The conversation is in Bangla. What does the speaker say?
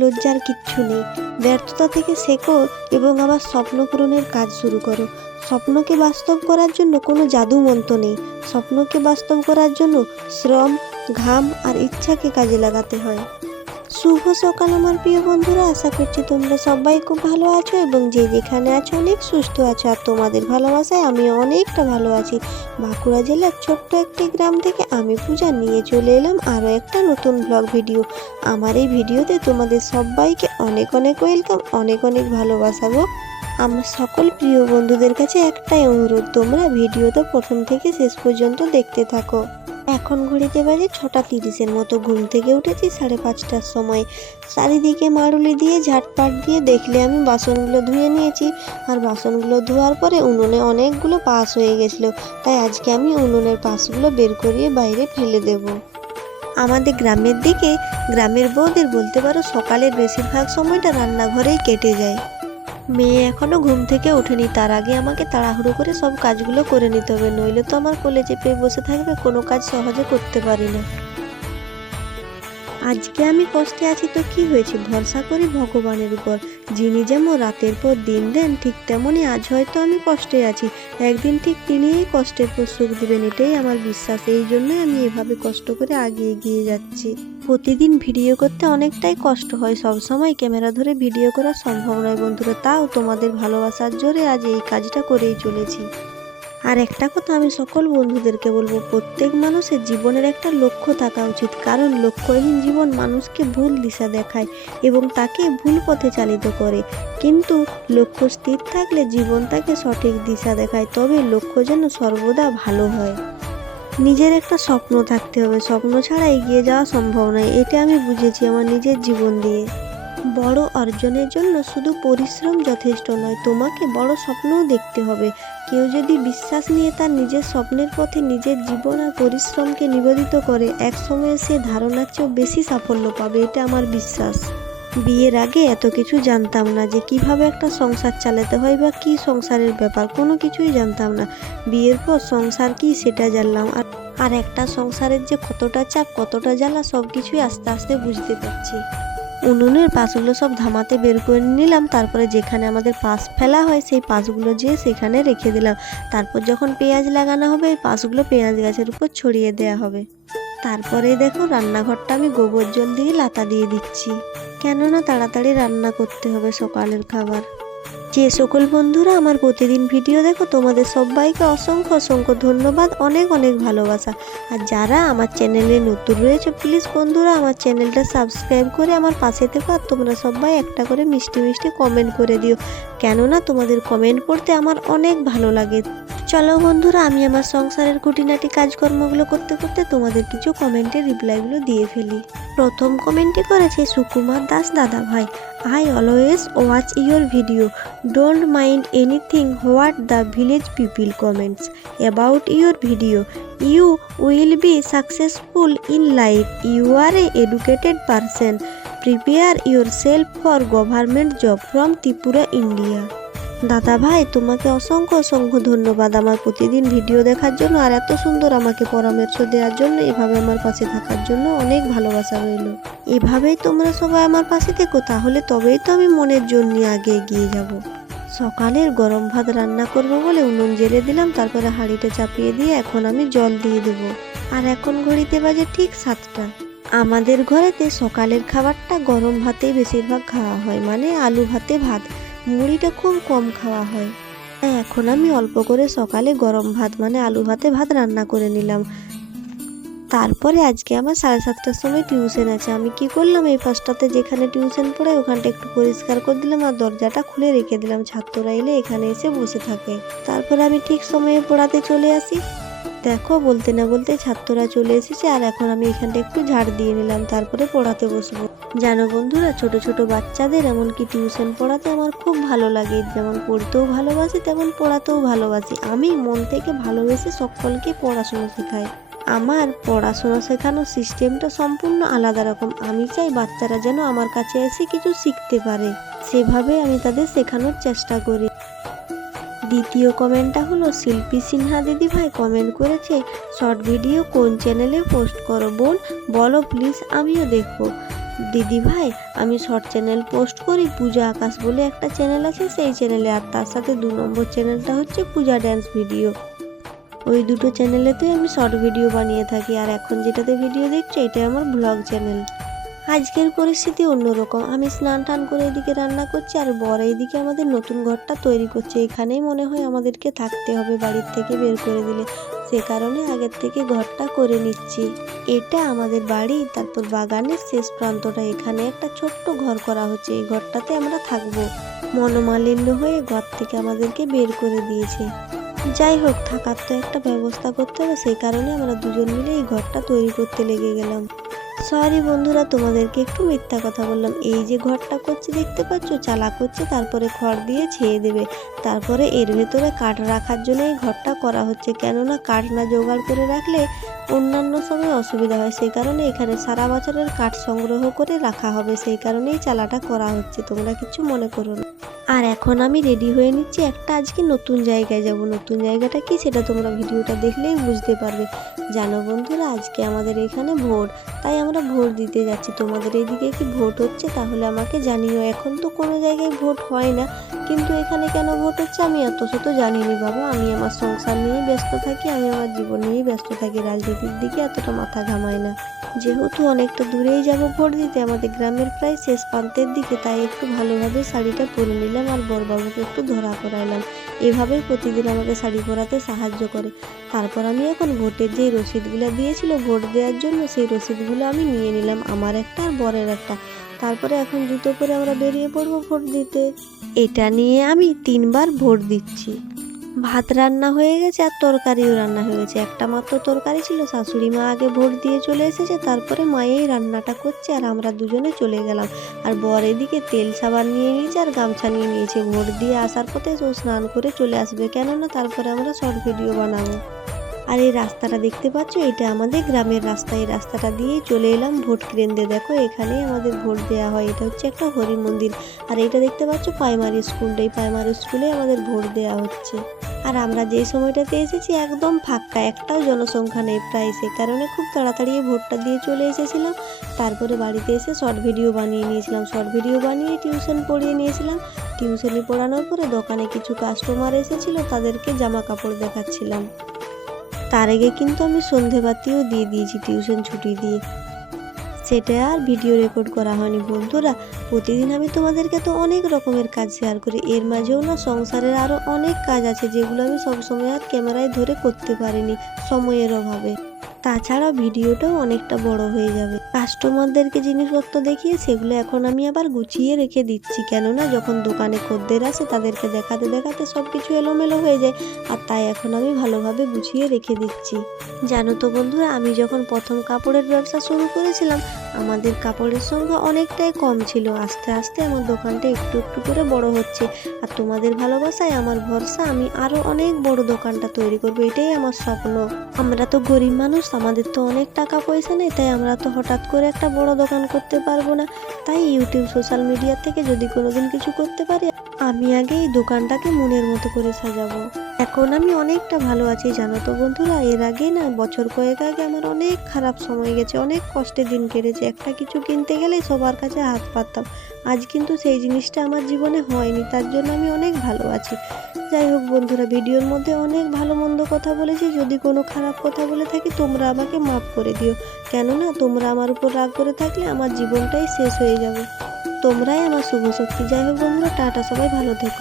লজ্জার কিচ্ছু নেই। ব্যর্থতা থেকে শেখো এবং আবার স্বপ্ন পূরণের কাজ শুরু করো। স্বপ্নকে বাস্তব করার জন্য কোনো জাদু মন্ত্র নেই। স্বপ্নকে বাস্তব করার জন্য শ্রম, ঘাম আর ইচ্ছাকে কাজে লাগাতে হয়। শুভ সকাল আমার প্রিয় বন্ধুরা, আশা করছি তোমরা সবাই খুব ভালো আছো এবং যে যেখানে আছো অনেক সুস্থ আছো আর তোমাদের ভালোবাসায় আমি অনেকটা ভালো আছি। বাঁকুড়া জেলার ছোট্ট একটি গ্রাম থেকে আমি পূজা নিয়ে চলে এলাম আরও একটা নতুন ব্লগ ভিডিও। আমার এই ভিডিওতে তোমাদের সবাইকে অনেক অনেক ওয়েলকাম, অনেক অনেক ভালোবাসা গো। আমার সকল প্রিয় বন্ধুদের কাছে একটাই অনুরোধ, তোমরা ভিডিওটা প্রথম থেকে শেষ পর্যন্ত দেখতে থাকো। এখন ঘড়িতে বাজে ছটা তিরিশের মতো। ঘুম থেকে উঠেছি সাড়ে পাঁচটার সময়। চারিদিকে মারুলি দিয়ে ঝাটপাট দিয়ে দেখলে আমি বাসনগুলো ধুয়ে নিয়েছি। আর বাসনগুলো ধোয়ার পরে উনুনে অনেকগুলো পাস হয়ে গেছিল। তাই আজকে আমি উনুনের পাসগুলো বের করিয়ে বাইরে ফেলে দেব। আমাদের গ্রামের দিকে গ্রামের বউদের বলতে পারো সকালের বেশিরভাগ সময়টা রান্নাঘরেই কেটে যায়। মেয়ে এখনও ঘুম থেকে ওঠেনি, তার আগে আমাকে তাড়াহুড়ো করে সব কাজগুলো করে নিতে হবে, নইলে তো আমার কলেজে পেয়ে বসে থাকবে, কোনো কাজ সহজে করতে পারি না। আজকে আমি কষ্টে আছি তো কি হয়েছে? ভরসা করি ভগবানের উপর। যিনি যেমন রাতের পর দিন দেন, ঠিক তেমনই আজ হয়তো আমি কষ্টে আছি। একদিন ঠিক তিনিই কষ্টের পর সুখ দিবেন, এটাই আমার বিশ্বাস। এই জন্যই আমি এভাবে কষ্ট করে আগে এগিয়ে যাচ্ছি। প্রতিদিন ভিডিও করতে অনেকটাই কষ্ট হয়। সব সময় ক্যামেরা ধরে ভিডিও করা সম্ভব নয় বন্ধুরা। তাও তোমাদের ভালোবাসার জোরে আজ এই কাজটা করেই চলেছি। আর একটা কথা আমি সকল বন্ধুদেরকে বলব, প্রত্যেক মানুষের জীবনের একটা লক্ষ্য থাকা উচিত। কারণ লক্ষ্যহীন জীবন মানুষকে ভুল দিশা দেখায় এবং তাকে ভুল পথে চালিত করে। কিন্তু লক্ষ্য স্থির থাকলে জীবন তাকে সঠিক দিশা দেখায়, তবে লক্ষ্য যেন সর্বদা ভালো হয়। নিজের একটা স্বপ্ন থাকতে হবে। স্বপ্ন ছাড়া এগিয়ে যাওয়া সম্ভব নয়। এটা আমি বুঝেছি আমার নিজের জীবন দিয়ে। বড় অর্জনের জন্য শুধু পরিশ্রম যথেষ্ট নয়, তোমাকে বড় স্বপ্নও দেখতে হবে। কেউ যদি বিশ্বাস নিয়ে তার নিজের স্বপ্নের পথে নিজের জীবন আর পরিশ্রমকে নিবেদিত করে এক সময়ে সে ধারণার চেয়েও বেশি সাফল্য পাবে, এটা আমার বিশ্বাস। বিয়ের আগে এত কিছু জানতাম না যে কীভাবে একটা সংসার চালাতে হয় বা কি সংসারের ব্যাপার, কোনো কিছুই জানতাম না। বিয়ের পর সংসার কি সেটা জানলাম, আর আর একটা সংসারের যে কতটা চাপ, কতটা জ্বালা সব কিছুই আস্তে আস্তে বুঝতে পারছি। উনুনের পাশগুলো সব ধামাতে বের করে নিলাম, তারপরে যেখানে আমাদের পাশ ফেলা হয় সেই পাশগুলো যেয়ে সেখানে রেখে দিলাম। তারপর যখন পেঁয়াজ লাগানো হবে, এই পাশগুলো পেঁয়াজ গাছের উপর ছড়িয়ে দেওয়া হবে। তারপরে দেখো রান্নাঘরটা আমি গোবর জল দিয়ে লাতা দিয়ে দিচ্ছি। কেননা তাড়াতাড়ি রান্না করতে হবে সকালের খাবার। যে সকল বন্ধুরা আমার প্রতিদিন ভিডিও দেখো, তোমাদের সবাইকে অসংখ্য অসংখ্য ধন্যবাদ, অনেক অনেক ভালোবাসা। আর যারা আমার চ্যানেলে নতুন রয়েছে প্লিজ বন্ধুরা আমার চ্যানেলটা সাবস্ক্রাইব করে আমার পাশে থেকো আর তোমরা সবাই একটা করে মিষ্টি মিষ্টি কমেন্ট করে দিও। কেননা তোমাদের কমেন্ট পড়তে আমার অনেক ভালো লাগে। চলো বন্ধুরা, আমি আমার সংসারের খুঁটিনাটি কাজকর্মগুলো করতে করতে তোমাদের কিছু কমেন্টের রিপ্লাইগুলো দিয়ে ফেলি। প্রথম কমেন্টটি করেছে সুকুমার দাস দাদা ভাই I always watch your video don't mind anything what the village people comments about your video you will be successful in life you are a educated person prepare your self for government job from Tripura India দাদা ভাই, তোমাকে অসংখ্য অসংখ্য ধন্যবাদ আমার প্রতিদিন ভিডিও দেখার জন্য আর এত সুন্দর আমাকে পরামর্শ দেওয়ার জন্য। এভাবে আমার পাশে থাকার জন্য অনেক ভালোবাসা রইল। এভাবেই তোমরা সবাই আমার পাশে থেকো, তাহলে তবেই তো আমি মনের জোর নিয়ে আগে এগিয়ে যাব। সকালের গরম ভাত রান্না করব বলে উনুন জেলে দিলাম, তারপরে হাঁড়িটা চাপিয়ে দিয়ে এখন আমি জল দিয়ে দেবো। আর এখন ঘড়িতে বাজে ঠিক সাতটা। আমাদের ঘরেতে সকালের খাবারটা গরম ভাতেই বেশিরভাগ খাওয়া হয় মানে আলু ভাতে ভাত। মুড়িটা খুব কম খাওয়া হয়। তাই এখন আমি অল্প করে সকালে গরম ভাত মানে আলু ভাতে ভাত রান্না করে নিলাম। তারপরে আজকে আমার সাড়ে সাতটার সময় টিউশন আছে। আমি কি করলাম? এই পাশটাতে যেখানে টিউশন পড়ে ওখানটা একটু পরিষ্কার করে দিলাম আর দরজাটা খুলে রেখে দিলাম। ছাত্ররা এলে এখানে এসে বসে থাকে। তারপরে আমি ঠিক সময়ে পড়াতে চলে আসি। দেখো, বলতে না বলতে ছাত্ররা চলে এসেছে আর এখন আমি এখানটা একটু ঝাড় দিয়ে নিলাম, তারপরে পড়াতে বসবো। জানো বন্ধুরা, ছোট ছোট বাচ্চাদের এমনকি টিউশন পড়াতে আমার খুব ভালো লাগে। যেমন পড়তেও ভালোবাসি, তেমন পড়াতেও ভালোবাসি। আমি মন থেকে ভালোবেসে সকলকে পড়াশোনা শেখাই। আমার পড়াশোনা শেখানোর সিস্টেমটা সম্পূর্ণ আলাদা রকম। আমি চাই বাচ্চারা যেন আমার কাছে এসে কিছু শিখতে পারে। সেভাবে আমি তাদের শেখানোর চেষ্টা করি। দ্বিতীয় কমেন্টটা হলো, শিল্পী সিনহা দিদি ভাই কমেন্ট করেছে, শর্ট ভিডিও কোন চ্যানেলে পোস্ট করো বোন? বলো প্লিজ আমিও দেখব। দিদি ভাই আমি শর্ট চ্যানেল পোস্ট করি, পূজা আকাশ বলে একটা চ্যানেল আছে, সেই চ্যানেলে আর তার সাথে দু নম্বর চ্যানেলটা হচ্ছে পূজা ড্যান্স ভিডিও ওই দুটো চ্যানেলেতে আমি শর্ট ভিডিও বানিয়ে থাকি, আর এখন যেটাতে ভিডিও দেখছি, এটাই আমার ব্লগ চ্যানেল আজকের পরিস্থিতি অন্যরকম। আমি স্নান টান করে এদিকে রান্না করছি আর বর এইদিকে আমাদের নতুন ঘরটা তৈরি করছে। এখানেই মনে হয় আমাদেরকে থাকতে হবে বাড়ির থেকে বের করে দিলে। সে কারণে আগের থেকে ঘরটা করে নিচ্ছি। এটা আমাদের বাড়ি, তারপর বাগানের শেষ প্রান্তটা। এখানে একটা ছোট্ট ঘর করা হচ্ছে। এই ঘরটাতে আমরা থাকব। মনোমালিন্য হয়ে ঘর থেকে আমাদেরকে বের করে দিয়েছে। যাই হোক, থাকার তো একটা ব্যবস্থা করতে হবে। সেই কারণে আমরা দুজন মিলে এই ঘরটা তৈরি করতে লেগে গেলাম। সরি বন্ধুরা, তোমাদেরকে একটু মিথ্যা কথা বললাম। এই যে ঘরটা করছে, দেখতে পাচ্ছ? চালা করছে, তারপরে খড় দিয়ে ছেয়ে দেবে। তারপরে এর ভেতরে কাঠ রাখার জন্য এই ঘরটা করা হচ্ছে। কেননা কাঠ না জোগাড় করে রাখলে অন্যান্য সময় অসুবিধা হয়। সেই কারণে এখানে সারা বছরের কাঠ সংগ্রহ করে রাখা হবে। সেই কারণেই চালাটা করা হচ্ছে। তোমরা কিছু মনে করো না। আর এখন আমি রেডি হয়ে নিচ্ছি একটা আজকে নতুন জায়গায় যাব। নতুন জায়গাটা কি সেটা তোমরা ভিডিওটা দেখলেই বুঝতে পারবে। জানো বন্ধুরা, আজকে আমাদের এখানে ভোট তাই আমরা ভোট দিতে যাচ্ছি। তোমাদের এইদিকে কি ভোট হচ্ছে? তাহলে আমাকে জানিও। এখন তো কোনো জায়গায় ভোট হয় না। কিন্তু এখানে কেন ভোট হচ্ছে আমি এত শত জানিনি বাবা। আমি আমার সংসার নিয়েই ব্যস্ত থাকি, আমি আমার জীবন নিয়েই ব্যস্ত থাকি। রাজনীতির দিকে এতটা মাথা ঘামাই না। যেহেতু অনেকটা দূরেই যাব ভোট দিতে, আমাদের গ্রামের প্রায় শেষ প্রান্তের দিকে, তাই একটু ভালোভাবে শাড়িটা পরে নিলাম আর বরবাবুকে একটু ধরা করাইলাম এভাবেই প্রতিদিন আমাকে শাড়ি পরাতে সাহায্য করে। তারপর আমি এখন ভোটের যে রসিদগুলো দিয়েছিল, ভোট দেওয়ার জন্য সেই রসিদগুলো আমি নিয়ে নিলাম আমার একটা আর বরের একটা। তারপরে এখন জুতো পরে আমরা বেরিয়ে পড়ব ভোট দিতে। এটা নিয়ে আমি তিনবার ভোট দিচ্ছি। ভাত রান্না হয়ে গেছে আর তরকারিও রান্না হয়ে গেছে। একটা মাত্র তরকারি ছিল, শাশুড়ি মা আগে ভোট দিয়ে চলে এসেছে, তারপরে মায়েই রান্নাটা করছে আর আমরা দুজনে চলে গেলাম। আর বর এদিকে তেল সাবান নিয়ে নিয়েছে আর গামছা নিয়ে নিয়েছে। ভোট দিয়ে আসার পথে ও স্নান করে চলে আসবে। কেননা তারপরে আমরা শর্ট ভিডিও বানাবো। আর এই রাস্তাটা দেখতে পাচ্ছ? এটা আমাদের গ্রামের রাস্তা। এই রাস্তাটা দিয়ে চলে এলাম ভোট কেন্দ্রে। দেখো এখানে আমাদের ভোট দেওয়া হয়। এটা হচ্ছে একটা হরি মন্দির। আর এটা দেখতে পাচ্ছ? প্রাইমারি স্কুলটা এই প্রাইমারি স্কুলে আমাদের ভোট দেওয়া হচ্ছে। আর আমরা যে সময়টাতে এসেছি, একদম ফাঁকা। একটাও জনসংখ্যা নেই প্রায়। সে কারণে খুব তাড়াতাড়ি ভোটটা দিয়ে চলে এসেছিলাম। তারপরে বাড়িতে এসে শর্ট ভিডিও বানিয়ে নিয়েছিলাম। শর্ট ভিডিও বানিয়ে টিউশন পড়িয়ে নিয়েছিলাম। টিউশনি পড়ানোর পরে দোকানে কিছু কাস্টমার এসেছিল, তাদেরকে জামা কাপড় দেখাচ্ছিলাম। তার আগে কিন্তু আমি সন্ধেবাতিও দিয়ে দিয়েছি, টিউশন ছুটি দিয়ে। সেটা আর ভিডিও রেকর্ড করা হয়নি, বন্ধুরা। প্রতিদিন আমি তোমাদেরকে তো অনেক রকমের কাজ শেয়ার করি। এর মাঝেও না সংসারের আরও অনেক কাজ আছে, যেগুলো আমি সবসময় আর ক্যামেরায় ধরে করতে পারিনি সময়ের অভাবে। তাছাড়া ভিডিওটাও অনেকটা বড় হয়ে যাবে। কাস্টমারদেরকে জিনিসপত্র দেখিয়ে সেগুলো এখন আমি আবার গুছিয়ে রেখে দিচ্ছি। কেননা যখন দোকানে খদ্দের আসে, তাদেরকে দেখাতে দেখাতে সব কিছু এলোমেলো হয়ে যায়। আর তাই এখন আমি ভালোভাবে গুছিয়ে রেখে দিচ্ছি। জানো তো বন্ধুরা, আমি যখন প্রথম কাপড়ের ব্যবসা শুরু করেছিলাম আমাদের কাপড়ের সংখ্যা অনেকটাই কম ছিল। আস্তে আস্তে আমার দোকানটা একটু একটু করে বড় হচ্ছে। আর তোমাদের ভালোবাসায় আমার ভরসা, আমি আরও অনেক বড় দোকানটা তৈরি করব, এটাই আমার স্বপ্ন। আমরা তো গরিব মানুষ, আমাদের তো অনেক টাকা পয়সা নেই, তাই আমরা তো হঠাৎ করে একটা বড় দোকান করতে পারব না। তাই ইউটিউব, সোশ্যাল মিডিয়া থেকে যদি কোনোদিন কিছু করতে পারি আমি আগে এই দোকানটাকে মনের মতো করে সাজাবো। এখন আমি অনেকটা ভালো আছি, জানো তো বন্ধুরা? এর আগে না, বছর কয়েক আগে আমার অনেক খারাপ সময় গেছে, অনেক কষ্টে দিন কেটেছে। একটা কিছু কিনতে গেলে সবার কাছে হাত পাততাম। আজ কিন্তু সেই জিনিসটা আমার জীবনে হয়নি, তার জন্য আমি অনেক ভালো আছি। যাই হোক বন্ধুরা, ভিডিওর মধ্যে অনেক ভালো মন্দ কথা বলেছি। যদি কোনো খারাপ কথা বলে থাকি, তোমরা আমাকে মাফ করে দিও। কেননা, তোমরা আমার উপর রাগ করে থাকলে আমার জীবনটাই শেষ হয়ে যাবে। তোমরাই আমার শুভ শক্তি। যাই হোক বন্ধুরা টাটা সবাই ভালো থেকো।